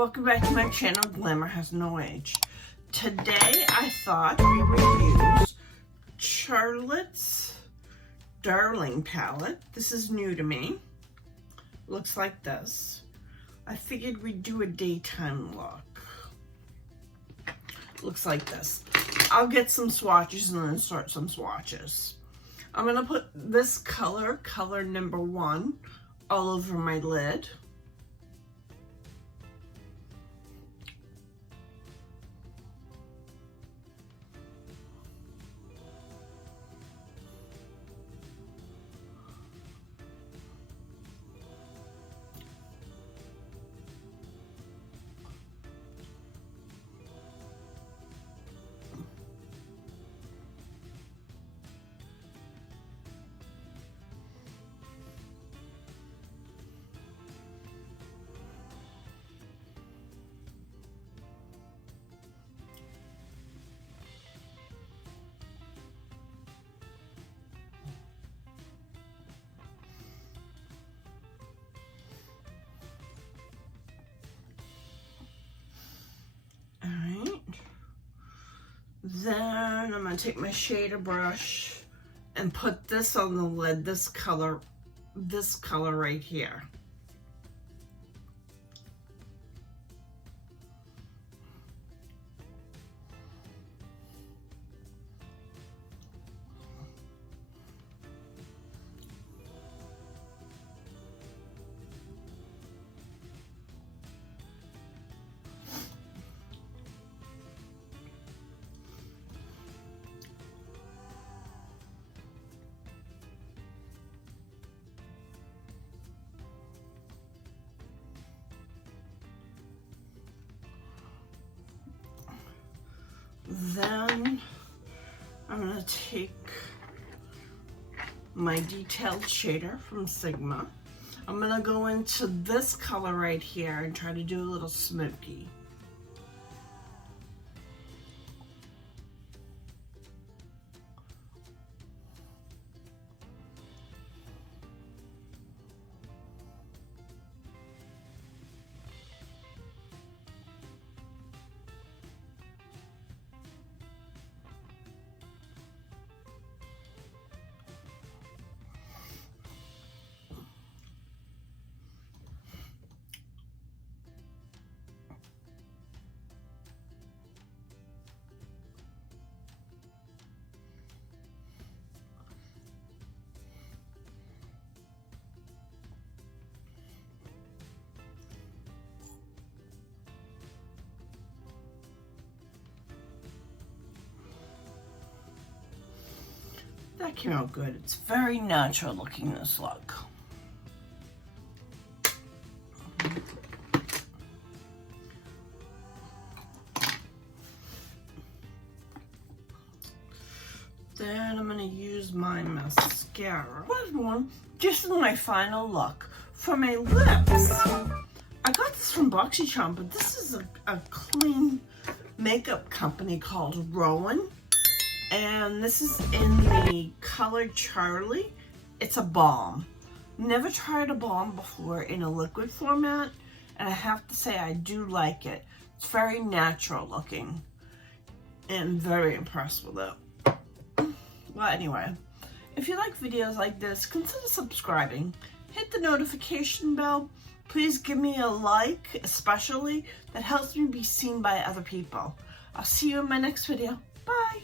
welcome back to my channel, Glamour Has No Age. Today I thought we would use Charlotte's Darling palette. This is new to me. Looks like this. I figured we'd do a daytime look. Looks like this. I'll get some swatches and then sort some swatches. I'm gonna put this color number 1, all over my lid. Then I'm going to take my shader brush and put this on the lid, this color right here. Then I'm going to take my detailed shader from Sigma. I'm going to go into this color right here and try to do a little smoky. That came out good. It's very natural looking, this look. Then I'm going to use my mascara. One, just in my final look. For my lips, I got this from BoxyCharm, but this is a clean makeup company called Rowan. And this is in the color Charlie. It's a balm. Never tried a balm before in a liquid format, and I have to say I do like it. It's very natural looking, and very impressed with it. Well, anyway, if you like videos like this, consider subscribing. Hit the notification bell. Please give me a like, especially. That helps me be seen by other people. I'll see you in my next video. Bye.